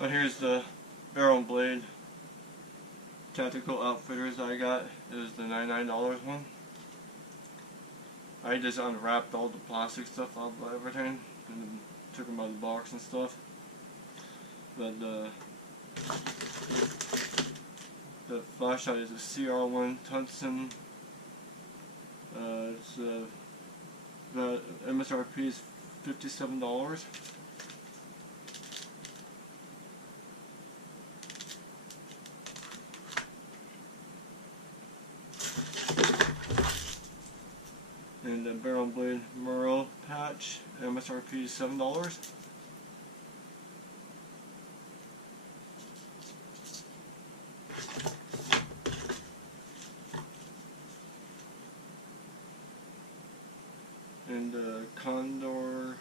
Oh, here's the barrel and blade tactical outfitters that I got. It was the $99 one. I just unwrapped all the plastic stuff out of everything and then took them out of the box and stuff. But the flashlight is a CR1 tungsten. The MSRP is $57. And the barrel and blade Merle patch, MSRP is $7. And the Condor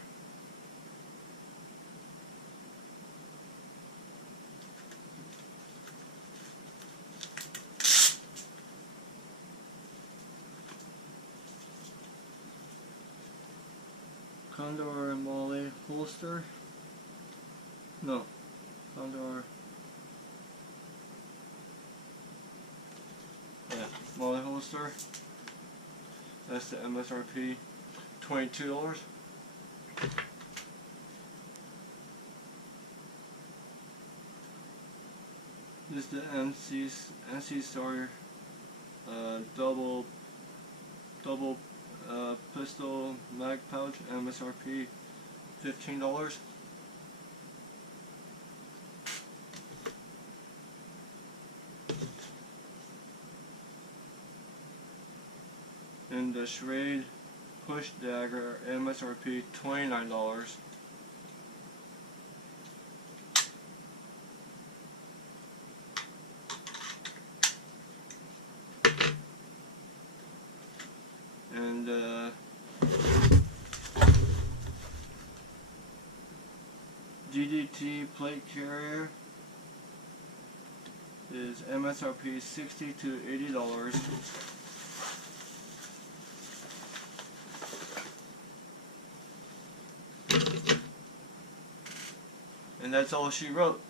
and Molly holster. No, Condor. Yeah, Molly holster. That's the MSRP, $22. This is the NC Star double pistol mag pouch, MSRP $15. And the Schrade push dagger, MSRP $29. And DDT plate carrier is MSRP $60 to $80. And that's all she wrote.